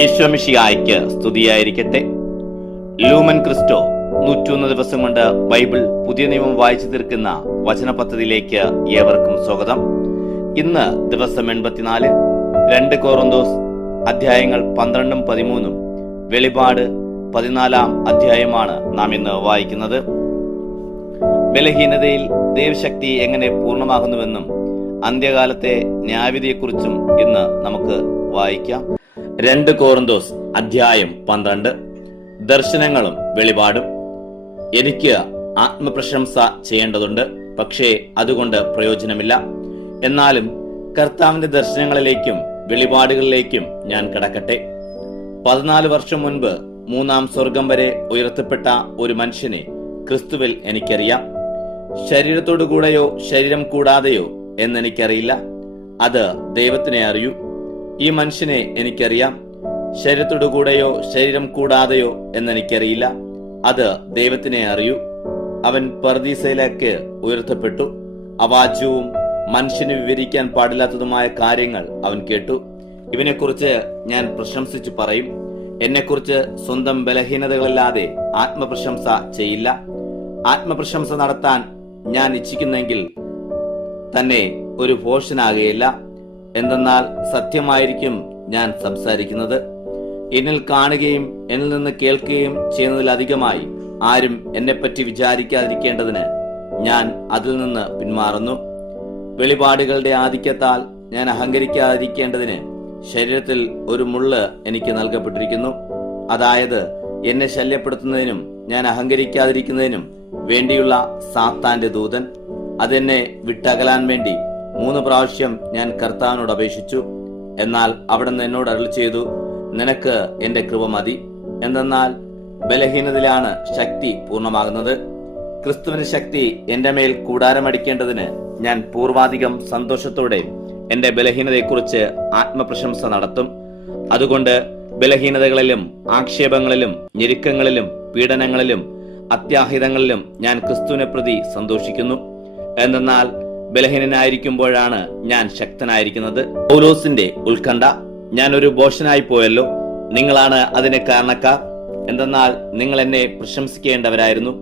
ഈശോമിശിഹായ്ക്ക് സ്തുതിയായിരിക്കട്ടെ. Lumen Cristo 101 ദിവസം കൊണ്ട് ബൈബിൾ പുതിയ നിയമം വായിച്ചു തീർക്കുന്ന വചന പദ്ധതിയിലേക്ക് ഏവർക്കും സ്വാഗതം. ഇന്ന് ദിവസം 84, 2 കോറിന്തോസ് അധ്യായങ്ങൾ 12ഉം 13ഉം വെളിപാട് 14-ാം അധ്യായമാണ് നാം ഇന്ന് വായിക്കുന്നത്. ബലഹീനതയിൽ ദൈവശക്തി എങ്ങനെ പൂർണ്ണമാകുന്നുവെന്നും അന്ത്യകാലത്തെ ന്യായവിധിയെക്കുറിച്ചും ഇന്ന് നമുക്ക് വായിക്കാം. 2 കോറിന്തോസ് അധ്യായം 12. ദർശനങ്ങളും വെളിപാടും. എനിക്ക് ആത്മപ്രശംസ ചെയ്യേണ്ടതുണ്ട്, പക്ഷേ അതുകൊണ്ട് പ്രയോജനമില്ല. എന്നാലും കർത്താവിന്റെ ദർശനങ്ങളിലേക്കും വെളിപാടുകളിലേക്കും ഞാൻ കടക്കട്ടെ. 14 വർഷം മുൻപ് 3-ാം സ്വർഗം വരെ ഉയർത്തപ്പെട്ട ഒരു മനുഷ്യനെ ക്രിസ്തുവിൽ എനിക്കറിയാം. ശരീരത്തോടു കൂടെയോ ശരീരം കൂടാതെയോ എന്നെനിക്കറിയില്ല, അത് ദൈവത്തിനെ അറിയൂ. ഈ മനുഷ്യനെ എനിക്കറിയാം. ശരീരത്തോടു കൂടെയോ ശരീരം കൂടാതെയോ എന്നെനിക്കറിയില്ല, അത് ദൈവത്തിനെ അറിയൂ. അവൻ പർദീസയിലേക്ക് ഉയർത്തപ്പെട്ടു. അവാച്യവും മനുഷ്യന് വിവരിക്കാൻ പാടില്ലാത്തതുമായ കാര്യങ്ങൾ അവൻ കേട്ടു. ഇവനെക്കുറിച്ച് ഞാൻ പ്രശംസിച്ചു പറയും. എന്നെക്കുറിച്ച് സ്വന്തം ബലഹീനതകളല്ലാതെ ആത്മപ്രശംസ ചെയ്യില്ല. ആത്മപ്രശംസ നടത്താൻ ഞാൻ ഇച്ഛിക്കുന്നെങ്കിൽ തന്നെ ഒരു ഭോഷനാകുകയില്ല. എന്തെന്നാൽ സത്യമായിരിക്കും ഞാൻ സംസാരിക്കുന്നത്. എന്നിൽ കാണുകയും എന്നിൽ നിന്ന് കേൾക്കുകയും ചെയ്യുന്നതിലധികമായി ആരും എന്നെപ്പറ്റി വിചാരിക്കാതിരിക്കേണ്ടതിന് ഞാൻ അതിൽ നിന്ന് പിന്മാറുന്നു. വെളിപാടുകളുടെ ആധിക്യത്താൽ ഞാൻ അഹങ്കരിക്കാതിരിക്കേണ്ടതിന് ശരീരത്തിൽ ഒരു മുള്ള് എനിക്ക് നൽകപ്പെട്ടിരിക്കുന്നു. അതായത് എന്നെ ശല്യപ്പെടുത്തുന്നതിനും ഞാൻ അഹങ്കരിക്കാതിരിക്കുന്നതിനും വേണ്ടിയുള്ള സാത്താന്റെ ദൂതൻ. അതെന്നെ വിട്ടകലാൻ വേണ്ടി 3 പ്രാവശ്യം ഞാൻ കർത്താവിനോട് അപേക്ഷിച്ചു. എന്നാൽ അവിടുന്ന് എന്നോട് അരുളി ചെയ്തു, നിനക്ക് എന്റെ കൃപ മതി. എന്തെന്നാൽ ബലഹീനതയിലാണ് ശക്തി പൂർണ്ണമാകുന്നത്. ക്രിസ്തുവിന്റെ ശക്തി എന്റെ മേൽ കൂടാരമടിക്കേണ്ടതിന് ഞാൻ പൂർവാധികം സന്തോഷത്തോടെ എന്റെ ബലഹീനതയെക്കുറിച്ച് ആത്മപ്രശംസ നടത്തും. അതുകൊണ്ട് ബലഹീനതകളിലും ആക്ഷേപങ്ങളിലും ഞെരുക്കങ്ങളിലും പീഡനങ്ങളിലും അത്യാഹിതങ്ങളിലും ഞാൻ ക്രിസ്തുവിനെ പ്രതി സന്തോഷിക്കുന്നു. എന്തെന്നാൽ ബലഹീനനായിരിക്കുമ്പോഴാണ് ഞാൻ ശക്തനായിരിക്കുന്നത്. പൗലോസിന്റെ ഉത്കണ്ഠ. ഞാൻ ഒരു ഭോഷനായി പോയല്ലോ, നിങ്ങളാണ് അതിന് കാരണക്കാർ. എന്തെന്നാൽ നിങ്ങൾ എന്നെ പ്രശംസിക്കേണ്ടവരായിരുന്നു.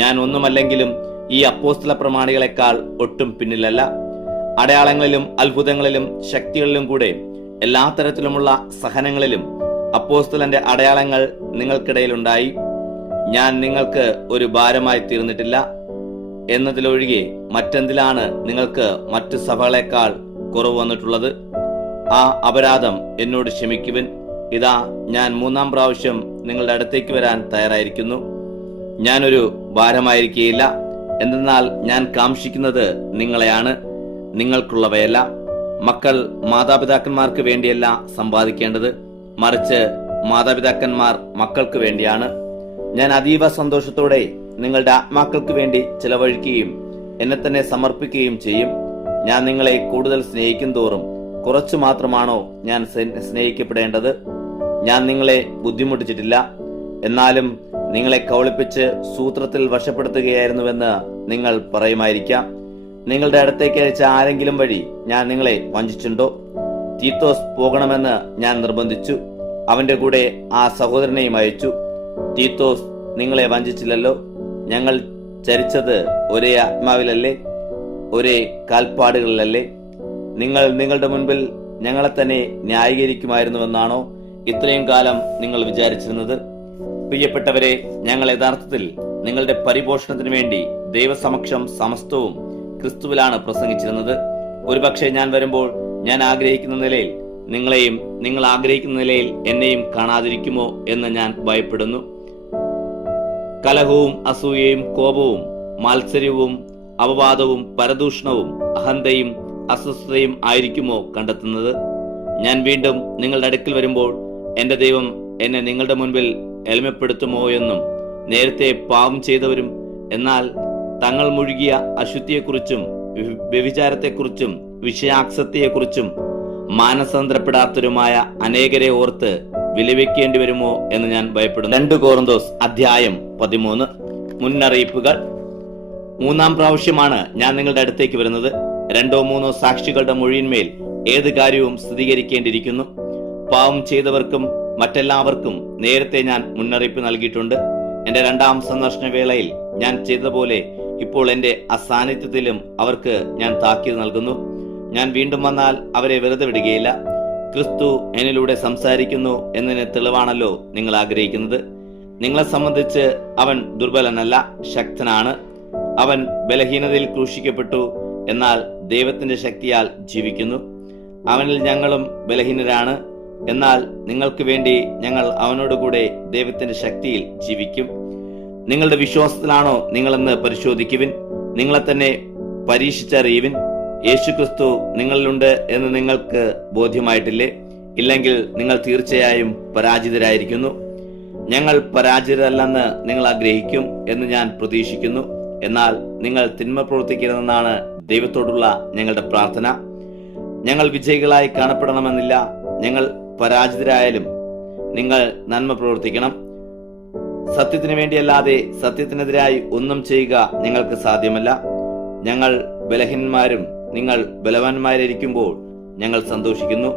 ഞാൻ ഒന്നുമല്ലെങ്കിലും ഈ അപ്പോസ്തല പ്രമാണികളെക്കാൾ ഒട്ടും പിന്നിലല്ല. അടയാളങ്ങളിലും അത്ഭുതങ്ങളിലും ശക്തികളിലും കൂടെ എല്ലാ തരത്തിലുമുള്ള സഹനങ്ങളിലും അപ്പോസ്തലന്റെ അടയാളങ്ങൾ നിങ്ങൾക്കിടയിലുണ്ടായി. ഞാൻ നിങ്ങൾക്ക് ഒരു ഭാരമായി തീർന്നിട്ടില്ല എന്നതിലൊഴികെ മറ്റെന്തിലാണ് നിങ്ങൾക്ക് മറ്റു സഭകളെക്കാൾ കുറവ് വന്നിട്ടുള്ളത്? ആ അപരാധം എന്നോട് ക്ഷമിക്കുവിൻ. ഇതാ, ഞാൻ 3-ാം പ്രാവശ്യം നിങ്ങളുടെ അടുത്തേക്ക് വരാൻ തയ്യാറായിരിക്കുന്നു. ഞാനൊരു ഭാരമായിരിക്കുകയില്ല. എന്തെന്നാൽ ഞാൻ കാംക്ഷിക്കുന്നത് നിങ്ങളെയാണ്, നിങ്ങൾക്കുള്ളവയല്ല. മക്കൾ മാതാപിതാക്കന്മാർക്ക് വേണ്ടിയല്ല സമ്പാദിക്കേണ്ടത്, മറിച്ച് മാതാപിതാക്കന്മാർ മക്കൾക്ക് വേണ്ടിയാണ്. ഞാൻ അതീവ സന്തോഷത്തോടെ നിങ്ങളുടെ ആത്മാക്കൾക്ക് വേണ്ടി ചെലവഴിക്കുകയും എന്നെ തന്നെ സമർപ്പിക്കുകയും ചെയ്യും. ഞാൻ നിങ്ങളെ കൂടുതൽ സ്നേഹിക്കും തോറും കുറച്ചു മാത്രമാണോ ഞാൻ സ്നേഹിക്കപ്പെടേണ്ടത്? ഞാൻ നിങ്ങളെ ബുദ്ധിമുട്ടിച്ചിട്ടില്ല. എന്നാലും നിങ്ങളെ കൗളിപ്പിച്ച് സൂത്രത്തിൽ വശപ്പെടുത്തുകയായിരുന്നുവെന്ന് നിങ്ങൾ പറയുമായിരിക്കാം. നിങ്ങളുടെ അടുത്തേക്ക് അയച്ച ആരെങ്കിലും വഴി ഞാൻ നിങ്ങളെ വഞ്ചിച്ചുണ്ടോ? തീത്തോസ് പോകണമെന്ന് ഞാൻ നിർബന്ധിച്ചു. അവന്റെ കൂടെ ആ സഹോദരനെയും അയച്ചു. തീത്തോസ് നിങ്ങളെ വഞ്ചിച്ചില്ലല്ലോ. ഞങ്ങൾ ചരിച്ചത് ഒരേ ആത്മാവിലല്ലേ, ഒരേ കാൽപ്പാടുകളിലല്ലേ? നിങ്ങൾ നിങ്ങളുടെ മുൻപിൽ ഞങ്ങളെ തന്നെ ന്യായീകരിക്കുമായിരുന്നുവെന്നാണോ ഇത്രയും കാലം നിങ്ങൾ വിചാരിച്ചിരുന്നത്? പ്രിയപ്പെട്ടവരെ, ഞങ്ങൾ യഥാർത്ഥത്തിൽ നിങ്ങളുടെ പരിപോഷണത്തിന് വേണ്ടി ദൈവസമക്ഷം സമസ്തവും ക്രിസ്തുവിലാണ് പ്രസംഗിച്ചിരുന്നത്. ഒരുപക്ഷെ ഞാൻ വരുമ്പോൾ ഞാൻ ആഗ്രഹിക്കുന്ന നിലയിൽ നിങ്ങളെയും നിങ്ങൾ ആഗ്രഹിക്കുന്ന നിലയിൽ എന്നെയും കാണാതിരിക്കുമോ എന്ന് ഞാൻ ഭയപ്പെടുന്നു. കലഹവും അസൂയയും കോപവും മാത്സര്യവും അപവാദവും പരദൂഷണവും അഹന്തയും അസ്വസ്ഥതയും ആയിരിക്കുമോ കണ്ടെത്തുന്നത്? ഞാൻ വീണ്ടും നിങ്ങളുടെ അടുക്കൽ വരുമ്പോൾ എന്റെ ദൈവം എന്നെ നിങ്ങളുടെ മുൻപിൽ എളിമപ്പെടുത്തുമോ എന്നും, നേരത്തെ പാപം ചെയ്തവരും എന്നാൽ തങ്ങൾ മുഴുകിയ അശുദ്ധിയെക്കുറിച്ചും വ്യഭിചാരത്തെക്കുറിച്ചും വിഷയാക്സക്തിയെക്കുറിച്ചും മാനസാന്തരപ്പെടാത്തവരുമായ അനേകരെ ഓർത്ത് വിലവെക്കേണ്ടി വരുമോ എന്ന് ഞാൻ ഭയപ്പെടുന്നു. 2 കോറിന്തോസ് അധ്യായം 13. മുന്നറിയിപ്പുകൾ. 3-ാം പ്രാവശ്യമാണ് ഞാൻ നിങ്ങളുടെ അടുത്തേക്ക് വരുന്നത്. 2-3 സാക്ഷികളുടെ മൊഴിയിന്മേൽ ഏത് കാര്യവും സ്ഥിരീകരിക്കേണ്ടിയിരിക്കുന്നു. പാവം ചെയ്തവർക്കും മറ്റെല്ലാവർക്കും നേരത്തെ ഞാൻ മുന്നറിയിപ്പ് നൽകിയിട്ടുണ്ട്. എന്റെ 2ാം സന്ദർശന വേളയിൽ ഞാൻ ചെയ്തതുപോലെ ഇപ്പോൾ എന്റെ അസാന്നിധ്യത്തിലും അവർക്ക് ഞാൻ താക്കീത് നൽകുന്നു. ഞാൻ വീണ്ടും വന്നാൽ അവരെ വെറുതെ വിടുകയില്ല. ക്രിസ്തു എന്നിലൂടെ സംസാരിക്കുന്നു എന്നതിന് തെളിവാണല്ലോ നിങ്ങൾ ആഗ്രഹിക്കുന്നത്. നിങ്ങളെ സംബന്ധിച്ച് അവൻ ദുർബലനല്ല, ശക്തനാണ്. അവൻ ബലഹീനതയിൽ ക്രൂശിക്കപ്പെട്ടു, എന്നാൽ ദൈവത്തിന്റെ ശക്തിയാൽ ജീവിക്കുന്നു. അവനിൽ ഞങ്ങളും ബലഹീനരാണ്, എന്നാൽ നിങ്ങൾക്ക് വേണ്ടി ഞങ്ങൾ അവനോടുകൂടെ ദൈവത്തിന്റെ ശക്തിയിൽ ജീവിക്കും. നിങ്ങളുടെ വിശ്വാസത്തിലാണോ നിങ്ങളെന്ന് പരിശോധിക്കുവിൻ. നിങ്ങളെ തന്നെ പരീക്ഷിച്ചറിയുവിൻ. യേശുക്രിസ്തു നിങ്ങളിലുണ്ട് എന്ന് നിങ്ങൾക്ക് ബോധ്യമായിട്ടില്ലേ? ഇല്ലെങ്കിൽ നിങ്ങൾ തീർച്ചയായും പരാജിതരായിരിക്കുന്നു. ഞങ്ങൾ പരാജിതരല്ലെന്ന് നിങ്ങൾ ആഗ്രഹിക്കും എന്ന് ഞാൻ പ്രതീക്ഷിക്കുന്നു. എന്നാൽ നിങ്ങൾ തിന്മ പ്രവർത്തിക്കരുതെന്നാണ് ദൈവത്തോടുള്ള ഞങ്ങളുടെ പ്രാർത്ഥന. ഞങ്ങൾ വിജയികളായി കാണപ്പെടണമെന്നില്ല. ഞങ്ങൾ പരാജിതരായാലും നിങ്ങൾ നന്മ പ്രവർത്തിക്കണം. സത്യത്തിന് വേണ്ടിയല്ലാതെ സത്യത്തിനെതിരായി ഒന്നും ചെയ്യുക ഞങ്ങൾക്ക് സാധ്യമല്ല. ഞങ്ങൾ ബലഹീനന്മാരും നിങ്ങൾ ബലവാന്മാരായിരിക്കുമ്പോൾ ഞങ്ങൾ സന്തോഷിക്കുന്നു.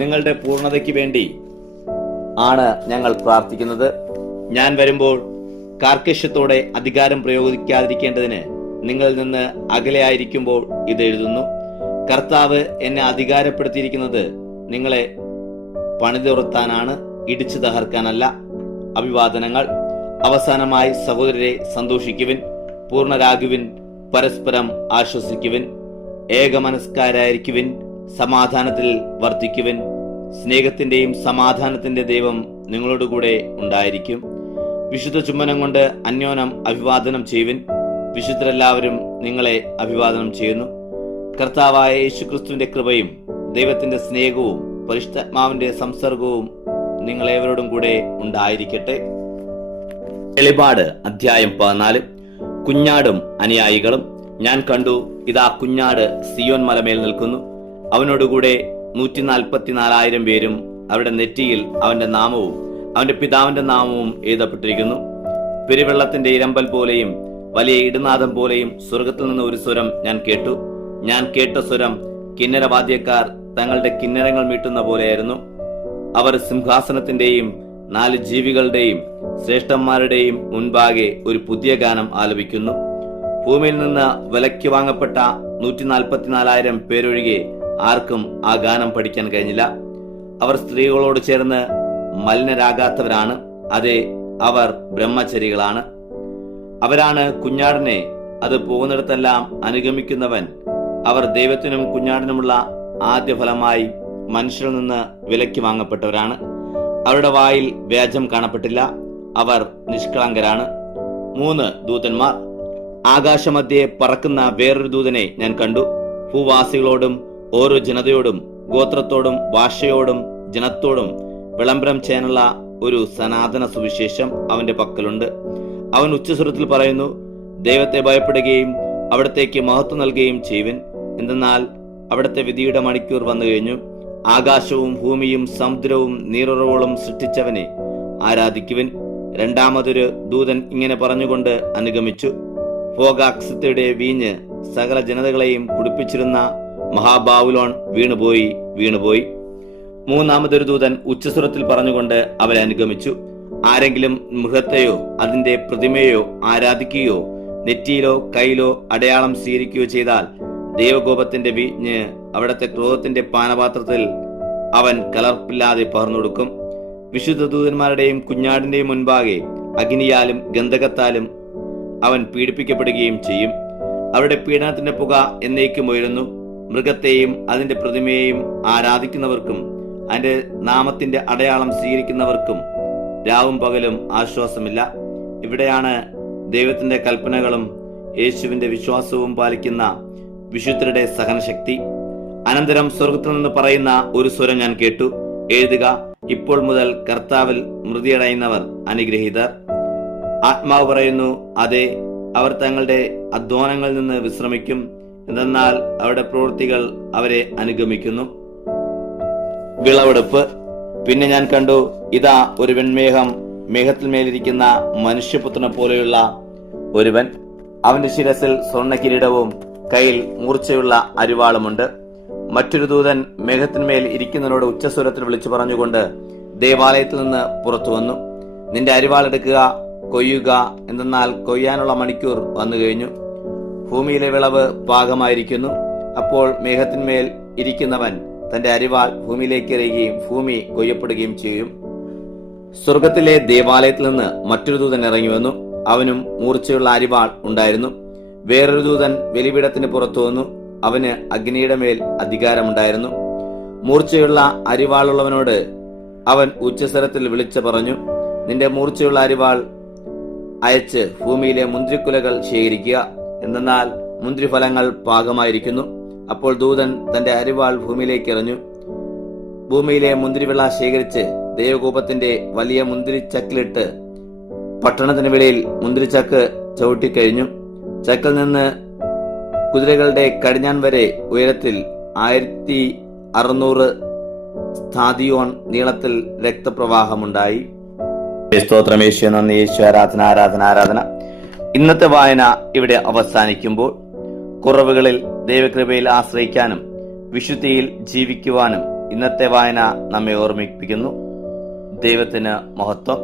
നിങ്ങളുടെ പൂർണ്ണതയ്ക്ക് വേണ്ടി ആണ് ഞങ്ങൾ പ്രാർത്ഥിക്കുന്നത്. ഞാൻ വരുമ്പോൾ കാർക്കശ്യത്തോടെ അധികാരം പ്രയോഗിക്കാതിരിക്കേണ്ടതിന് നിങ്ങളിൽ നിന്ന് അകലെയായിരിക്കുമ്പോൾ ഇത് എഴുതുന്നു. കർത്താവ് എന്നെ അധികാരപ്പെടുത്തിയിരിക്കുന്നത് നിങ്ങളെ പണിതുയർത്താനാണ്, ഇടിച്ചു തകർക്കാനല്ല. അഭിവാദനങ്ങൾ. അവസാനമായി സഹോദരരെ, സന്തോഷിക്കുവിൻ, പൂർണ്ണരാകുവിൻ, പരസ്പരം ആശ്വസിക്കുവിൻ, ഏകമനസ്കാരായിരിക്കുവിൻ, സമാധാനത്തിൽ വർദ്ധിക്കുവിൻ. സ്നേഹത്തിന്റെയും സമാധാനത്തിന്റെ ദൈവം നിങ്ങളോടുകൂടെ ഉണ്ടായിരിക്കും. വിശുദ്ധ ചുംബനം കൊണ്ട് അന്യോന്യം അഭിവാദനം ചെയ്യുവിൻ. വിശുദ്ധരെല്ലാവരും നിങ്ങളെ അഭിവാദനം ചെയ്യുന്നു. കർത്താവായ യേശുക്രിസ്തുവിന്റെ കൃപയും ദൈവത്തിന്റെ സ്നേഹവും പരിശുദ്ധാത്മാവിന്റെ സംസർഗവും നിങ്ങളേവരോടും കൂടെ ഉണ്ടായിരിക്കട്ടെ. വെളിപാട് അധ്യായം 14. കുഞ്ഞാടും അനുയായികളും. ഞാൻ കണ്ടു, ഇതാ കുഞ്ഞാട് സിയോൻ മലമേൽ നിൽക്കുന്നു. അവനോടുകൂടെ 144,000 പേരും അവരുടെ നെറ്റിയിൽ അവന്റെ നാമവും അവന്റെ പിതാവിന്റെ നാമവും എഴുതപ്പെട്ടിരിക്കുന്നു. പെരുവെള്ളത്തിന്റെ ഇരമ്പൽ പോലെയും വലിയ ഇടുനാദം പോലെയും സ്വർഗത്തിൽ നിന്ന് ഒരു സ്വരം ഞാൻ കേട്ടു. ഞാൻ കേട്ട സ്വരം കിന്നരവാദ്യക്കാർ തങ്ങളുടെ കിന്നരങ്ങൾ മീട്ടുന്ന പോലെയായിരുന്നു. അവർ സിംഹാസനത്തിന്റെയും 4 ജീവികളുടെയും ശ്രേഷ്ഠന്മാരുടെയും മുൻപാകെ ഒരു പുതിയ ഗാനം ആലപിക്കുന്നു. ഭൂമിയിൽ നിന്ന് വിലയ്ക്ക് വാങ്ങപ്പെട്ട 144,000 പേരൊഴികെ ആർക്കും ആ ഗാനം പഠിക്കാൻ കഴിഞ്ഞില്ല. അവർ സ്ത്രീകളോട് ചേർന്ന് മലിനരാകാത്തവരാണ്. അതെ, അവർ ബ്രഹ്മചരികളാണ്. അവരാണ് കുഞ്ഞാടിനെ അത് പോകുന്നിടത്തെല്ലാം അനുഗമിക്കുന്നവൻ. അവർ ദൈവത്തിനും കുഞ്ഞാടിനുമുള്ള ആദ്യ ഫലമായി മനുഷ്യരിൽ നിന്ന് വിലയ്ക്ക് വാങ്ങപ്പെട്ടവരാണ്. അവരുടെ വായിൽ വ്യാജം കാണപ്പെട്ടില്ല. അവർ നിഷ്കളങ്കരാണ്. 3 ദൂതന്മാർ. ആകാശമധ്യേ പറക്കുന്ന വേറൊരു ദൂതനെ ഞാൻ കണ്ടു. ഭൂവാസികളോടും ഓരോ ജനതയോടും ഗോത്രത്തോടും ഭാഷയോടും ജനത്തോടും വിളംബരം ചെയ്യാനുള്ള ഒരു സനാതന സുവിശേഷം അവന്റെ പക്കലുണ്ട്. അവൻ ഉച്ചസ്വരത്തിൽ പറയുന്നു, ദൈവത്തെ ഭയപ്പെടുകയും അവിടത്തേക്ക് മഹത്വം നൽകുകയും ചെയ്യുവിൻ. എന്തെന്നാൽ അവിടുത്തെ വിധിയുടെ മണിക്കൂർ വന്നു കഴിഞ്ഞു. ആകാശവും ഭൂമിയും സമുദ്രവും നീരുറവുകളും സൃഷ്ടിച്ചവനെ ആരാധിക്കുവിൻ. 2ാമതൊരു ദൂതൻ ഇങ്ങനെ പറഞ്ഞുകൊണ്ട് അനുഗമിച്ചു, ഫോഗാക്സയുടെ വീഞ്ഞ് സകല ജനതകളെയും കുടിപ്പിച്ചിരുന്ന മഹാബാബുലോൺ വീണുപോയി. 3ാമതൊരു ദൂതൻ ഉച്ചസ്വരത്തിൽ പറഞ്ഞുകൊണ്ട് അവരെ അനുഗമിച്ചു, ആരെങ്കിലും മൃഗത്തെയോ അതിന്റെ പ്രതിമയോ ആരാധിക്കുകയോ നെറ്റിയിലോ കൈയിലോ അടയാളം സ്വീകരിക്കുകയോ ചെയ്താൽ ദൈവകോപത്തിന്റെ വീഞ്ഞ് അവിടത്തെ ക്രോധത്തിന്റെ പാനപാത്രത്തിൽ അവൻ കലർപ്പില്ലാതെ പകർന്നൊടുക്കും. വിശുദ്ധ ദൂതന്മാരുടെയും കുഞ്ഞാടിന്റെയും മുൻപാകെ അഗ്നിയാലും ഗന്ധകത്താലും അവൻ പീഡിപ്പിക്കപ്പെടുകയും ചെയ്യും. അവരുടെ പീഡനത്തിന്റെ പുക എന്നേക്കും ഉയരുന്നു. മൃഗത്തെയും അതിന്റെ പ്രതിമയെയും ആരാധിക്കുന്നവർക്കും അതിന്റെ നാമത്തിന്റെ അടയാളം സ്വീകരിക്കുന്നവർക്കും രാവും പകലും ആശ്വാസമില്ല. ഇവിടെയാണ് ദൈവത്തിന്റെ കൽപ്പനകളും യേശുവിന്റെ വിശ്വാസവും പാലിക്കുന്ന വിശുദ്ധരുടെ സഹനശക്തി. അനന്തരം സ്വർഗത്തിൽ നിന്ന് പറയുന്ന ഒരു സ്വരം ഞാൻ കേട്ടു, എഴുതുക, ഇപ്പോൾ മുതൽ കർത്താവിൽ മൃതിയടയുന്നവർ അനുഗ്രഹീതർ. ആത്മാവ് പറയുന്നു, അതെ, അവർ തങ്ങളുടെ അധ്വാനങ്ങളിൽ നിന്ന് വിശ്രമിക്കും. എന്തെന്നാൽ അവരുടെ പ്രവൃത്തികൾ അവരെ അനുഗമിക്കുന്നു. വിളവെടുപ്പ്. പിന്നെ ഞാൻ കണ്ടു, ഇതാ ഒരു വെൺമേഘം, മേഘത്തിന്മേലിരിക്കുന്ന മനുഷ്യപുത്രനെ പോലെയുള്ള ഒരുവൻ. അവന്റെ ശിരസിൽ സ്വർണ്ണ കിരീടവും കയ്യിൽ മൂർച്ചയുള്ള അരിവാളുമുണ്ട്. മറ്റൊരു ദൂതൻ മേഘത്തിന്മേൽ ഇരിക്കുന്നതിനോട് ഉച്ചസ്വരത്തിൽ വിളിച്ചു പറഞ്ഞുകൊണ്ട്, ദേവാലയത്തിൽ നിന്ന് പുറത്തു വന്നു. നിന്റെ അരിവാൾ എടുക്കുക, കൊയ്യുക, എന്തെന്നാൽ കൊയ്യാനുള്ള മണിക്കൂർ വന്നു കഴിഞ്ഞു. ഭൂമിയിലെ വിളവ് പാകമായിരിക്കുന്നു. അപ്പോൾ മേഘത്തിന്മേൽ ഇരിക്കുന്നവൻ തന്റെ അരിവാൾ ഭൂമിയിലേക്ക് എറിയുകയും ഭൂമി കൊയ്യപ്പെടുകയും ചെയ്യും. സ്വർഗത്തിലെ ദേവാലയത്തിൽ നിന്ന് മറ്റൊരു ദൂതൻ ഇറങ്ങി വന്നു. അവനും മൂർച്ചയുള്ള അരിവാൾ ഉണ്ടായിരുന്നു. വേറൊരു ദൂതൻ ബലിപീഠത്തിന് പുറത്തു വന്നു. അവന് അഗ്നിയുടെ മേൽ അധികാരമുണ്ടായിരുന്നു. മൂർച്ചയുള്ള അരിവാളുള്ളവനോട് അവൻ ഉച്ചസ്വരത്തിൽ വിളിച്ചു പറഞ്ഞു, നിന്റെ മൂർച്ചയുള്ള അരിവാൾ അയച്ച് ഭൂമിയിലെ മുന്തിരിക്കുലകൾ ശേഖരിക്കുക, എന്തെന്നാൽ മുന്തിരിഫലങ്ങൾ പാകമായിരിക്കുന്നു. അപ്പോൾ ദൂതൻ തന്റെ അരിവാൾ ഭൂമിയിലേക്ക് എറിഞ്ഞു. ഭൂമിയിലെ മുന്തിരിവിള ശേഖരിച്ച് ദൈവകൂപത്തിന്റെ വലിയ മുന്തിരിച്ചക്കിലിട്ട് പട്ടണത്തിന് വെളിയിൽ മുന്തിരിച്ചക്ക് ചവിട്ടിക്കഴിഞ്ഞു. ചക്കിൽ നിന്ന് കുതിരകളുടെ കടിഞ്ഞാൻ വരെ ഉയരത്തിൽ 1600 സ്ഥാദിയോൺ നീളത്തിൽ രക്തപ്രവാഹമുണ്ടായി. സ്തോത്രം, യേശുവേ നന്ദി, യേശു ആരാധന, ആരാധന, ആരാധന. ഇന്നത്തെ വായന ഇവിടെ അവസാനിക്കുമ്പോൾ കുറവുകളിൽ ദൈവകൃപയിൽ ആശ്രയിക്കാനും വിശുദ്ധിയിൽ ജീവിക്കുവാനും ഇന്നത്തെ വായന നമ്മെ ഓർമ്മിപ്പിക്കുന്നു. ദൈവത്തിന് മഹത്വം.